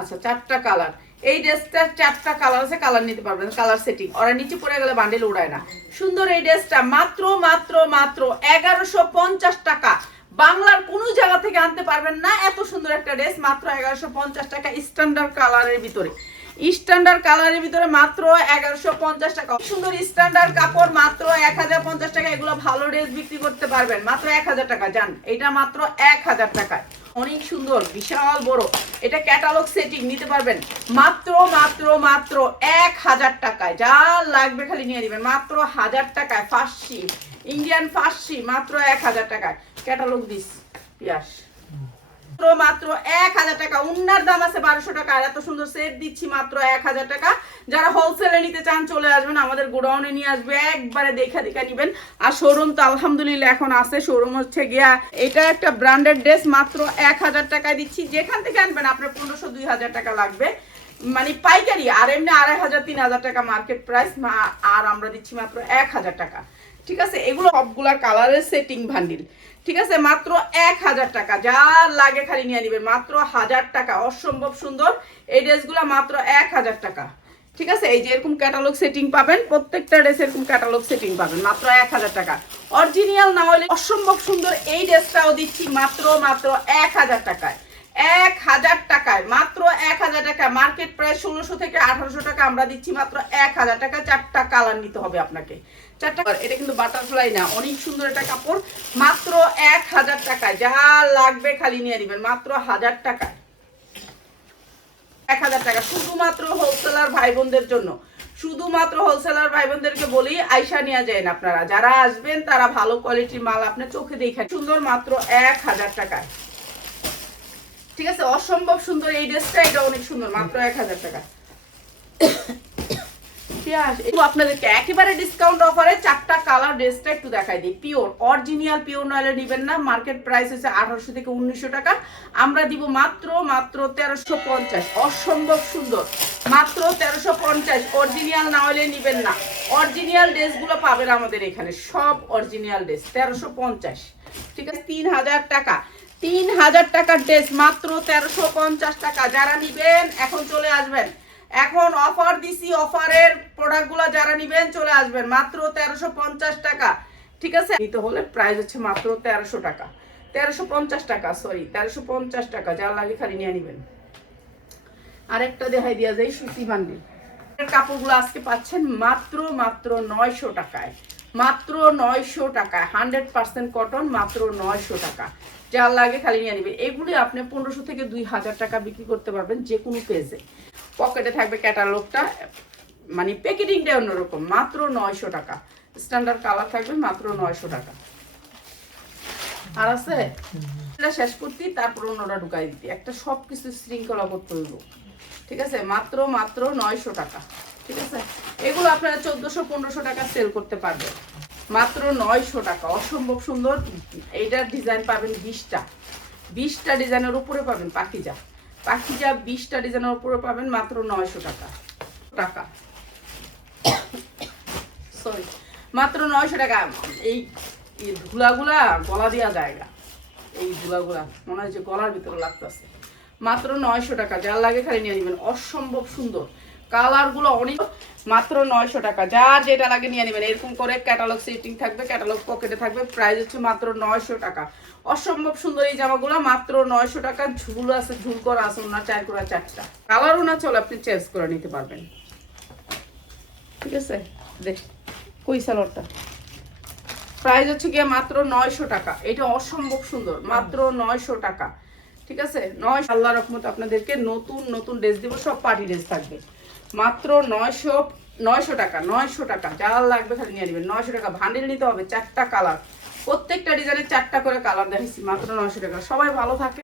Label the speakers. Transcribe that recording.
Speaker 1: আচ্ছা চারটা কালার এই ড্রেসটার চারটা কালার আছে কালার নিতে পারবেন কালার সেটিং ওরা নিচে পড়ে গেলে বান্ডেল উড়ায় না। সুন্দর এই ড্রেসটা, মাত্র মাত্র মাত্র এগারোশো পঞ্চাশ টাকা। বাংলার কোনো জায়গা থেকে আনতে পারবেন না, এত সুন্দর একটা ড্রেস, মাত্র এগারোশো পঞ্চাশ টাকা স্ট্যান্ডার্ড কালারের ভিতরে। স্ট্যান্ডার্ড কালারের ভিতরে মাত্র এগারোশো পঞ্চাশ টাকা। সুন্দর স্ট্যান্ডার্ড কাপড়, মাত্র এক হাজার পঞ্চাশ টাকা। এগুলো ভালো ড্রেস বিক্রি করতে পারবেন, মাত্র এক হাজার টাকা যান এটা মাত্র এক হাজার টাকায়। অনেক সুন্দর, বিশাল বড়। এটা ক্যাটালগ সেটিং নিতে পারবেন। মাত্র মাত্র মাত্র এক হাজার টাকায়। যা লাগবে খালি নিয়ে দিবেন মাত্র হাজার টাকায় ফার্সি ইন্ডিয়ান ফার্সি মাত্র এক হাজার টাকায়। ক্যাটালগ দিস পিয়াস মাত্র এক হাজার টাকা। উন্নার দাম আছে বারোশো টাকা। এত সুন্দর সেট দিচ্ছি মাত্র এক হাজার টাকা। যারা হোলসেলে নিতে চান, চলে আসবেন আমাদের গোডাউনে নিয়ে আসবে। একবারে দেখা দেখা নিবেন। আর শোরুম তো আলহামদুলিল্লাহ এখন আছে। শোরুম হচ্ছে গিয়া, এটা একটা ব্র্যান্ডেড ড্রেস মাত্র এক হাজার টাকায় দিচ্ছি। যেখান থেকে আনবেন, আপনার পনেরোশো, দুই হাজার টাকা লাগবে। মানে পাইকারি, আর এমনি আড়াই হাজার, তিন হাজার টাকা মার্কেট প্রাইস আর আমরা দিচ্ছি মাত্র এক হাজার টাকা। ঠিক আছে? এগুলো সবগুলা কালারের সেটিং ভান্ডিল ঠিক আছে? মাত্র এক হাজার টাকা। যা লাগে খালি নিয়ে নিবেন মাত্র হাজার টাকা। অসম্ভব সুন্দর। এই ড্রেসগুলো মাত্র এক হাজার টাকা। ঠিক আছে? এই যে এরকম ক্যাটালগ সেটিং পাবেন, প্রত্যেকটা ড্রেস এরকম ক্যাটালগ সেটিং পাবেন। মাত্র এক হাজার টাকা। অরিজিনাল না হলে অসম্ভব সুন্দর এই ড্রেসটাও দিচ্ছি মাত্র মাত্র এক হাজার টাকায়। এক হাজার টাকায়, মাত্র এক হাজার টাকা। মার্কেট প্রাইস ষোলোশো থেকে আঠারোশো টাকা আমরা দিচ্ছি, মাত্র এক হাজার টাকা। চারটা কালার নিতে হবে আপনাকে। চারটা এটা কিন্তু বাটারফ্লাই না, অনেক সুন্দর একটা কাপড়। মাত্র এক হাজার টাকায়, যা লাগবে খালি নিয়ে নেবেন, মাত্র হাজার টাকায়। এক হাজার টাকা, শুধুমাত্র হোলসেলার ভাই বোনদের জন্য। শুধুমাত্র হোলসেলার ভাই বোনদেরকে বলি আইসা নিয়ে আপনারা। যারা আসবেন, তারা ভালো কোয়ালিটির মাল আপনার চোখে দেখে সুন্দর মাত্র এক হাজার টাকায়। ঠিক আছে, অসম্ভব সুন্দর এই ড্রেসটা, এটা অনেক সুন্দর, মাত্র এক হাজার টাকা। আপনাদেরকে একেবারে ডিসকাউন্ট অফারে চারটা কালার ড্রেসটা একটু দেখাই পিওর পিওর না মার্কেট প্রাইস থেকে উনিশশো টাকা। আমরা দিব মাত্র মাত্র তেরোশো পঞ্চাশ। অসম্ভব সুন্দর। মাত্র তেরোশো পঞ্চাশ না ড্রেসগুলো পাবেন আমাদের এখানে, সব অরিজিনাল ড্রেস, তেরোশো পঞ্চাশ। ঠিক আছে, তিন হাজার টাকা। তিন হাজার টাকার ড্রেস, মাত্র তেরোশো পঞ্চাশ টাকা। যারা নিবেন, এখন চলে আসবেন। এখন অফার দিছি, অফারের প্রোডাক্টগুলো যারা নিবেন, চলে আসবেন। মাত্র তেরোশো পঞ্চাশ টাকা। ঠিক আছে? নিতে হলে প্রাইস হচ্ছে মাত্র তেরোশো টাকা। তেরোশো পঞ্চাশ টাকা সরি তেরোশো পঞ্চাশ টাকা। যার লাগে খালি নিয়ে নিবেন। আরেকটা দেখাই দিয়া যায় সুতি বান্ডিল কাপড়গুলো আজকে পাচ্ছেন মাত্র মাত্র নয়শো টাকায়। মাত্র নয়শো টাকায়। হান্ড্রেড পার্সেন্ট কটন, মাত্র নয়শো টাকা। যার লাগে খালি নিয়ে নেবেন এগুলি আপনি পনেরোশো থেকে দুই হাজার টাকা বিক্রি করতে পারবেন যে কোনো পেজে পকেটে থাকবে ক্যাটালগটা মানে প্যাকেটিংটা অন্যরকম, মাত্র নয়শো টাকা। স্ট্যান্ডার্ড কালার থাকবে মাত্র নয়শো টাকা। আর আছে? এটা শেষ করতে তারপর অন্যটা ঢুকাই দিতে একটা সব কিছু শৃঙ্খলা করতে হইব। ঠিক আছে? মাত্র মাত্র নয়শো টাকা। ঠিক আছে? এগুলো আপনারা চোদ্দশো, পনেরোশো টাকা সেল করতে পারবেন। মাত্র নয়শো টাকা। অসম্ভব সুন্দর এইটার ডিজাইন পাবেন বিশটা। বিশটা ডিজাইনের উপরে পাবেন পাখিজা পাখিজা বিশটা ডিজাইনের উপরে পাবেন মাত্র নয়শো টাকা। টাকা। সরি মাত্র নয়শো টাকা। এই ধুলাগুলা গলা দেওয়া জায়গা এই ধুলাগুলা, মনে হয় যে গলার ভিতরে লাগতেছে। মাত্র নয়শো টাকা। যার লাগে খালি নিয়ে নেবেন। অসম্ভব সুন্দর। কালারগুলো অনেক, মাত্র নয়শো টাকা। যার যেটা লাগে নিয়ে নেবেন। এরকম করে ক্যাটালগ সেটিং থাকবে ক্যাটালগ পকেটে থাকবে। প্রাইস হচ্ছে মাত্র নয়শো টাকা। অসম্ভব সুন্দর এই জামাগুলো, মাত্র নয়শো টাকা। ঝুল আছে, ঝুল করা আছে, ওনার চার করা চারটা। কালারও না চলে, আপনি চেঞ্জ করে নিতে পারবেন। ঠিক আছে? দেখ, কই সালোয়ারটা প্রাইস হচ্ছে গিয়ে মাত্র নয়শো টাকা। এটা অসম্ভব সুন্দর, মাত্র নয়শো টাকা। ঠিক আছে? নয় আল্লাহ রহমত আপনাদেরকে নতুন নতুন ড্রেস দিব, সব পার্টি ড্রেস থাকবে। মাত্র নয়শো নয়শো টাকা নয়শো টাকা। যা লাগবে খালি নিয়ে নেবেন। নয়শো টাকা ভান্ডিল নিতে হবে চারটা কালার প্রত্যেকটা ডিজাইনের চারটা করে কালার দেখেছি মাত্র নয়শো টাকা। সবাই ভালো থাকে।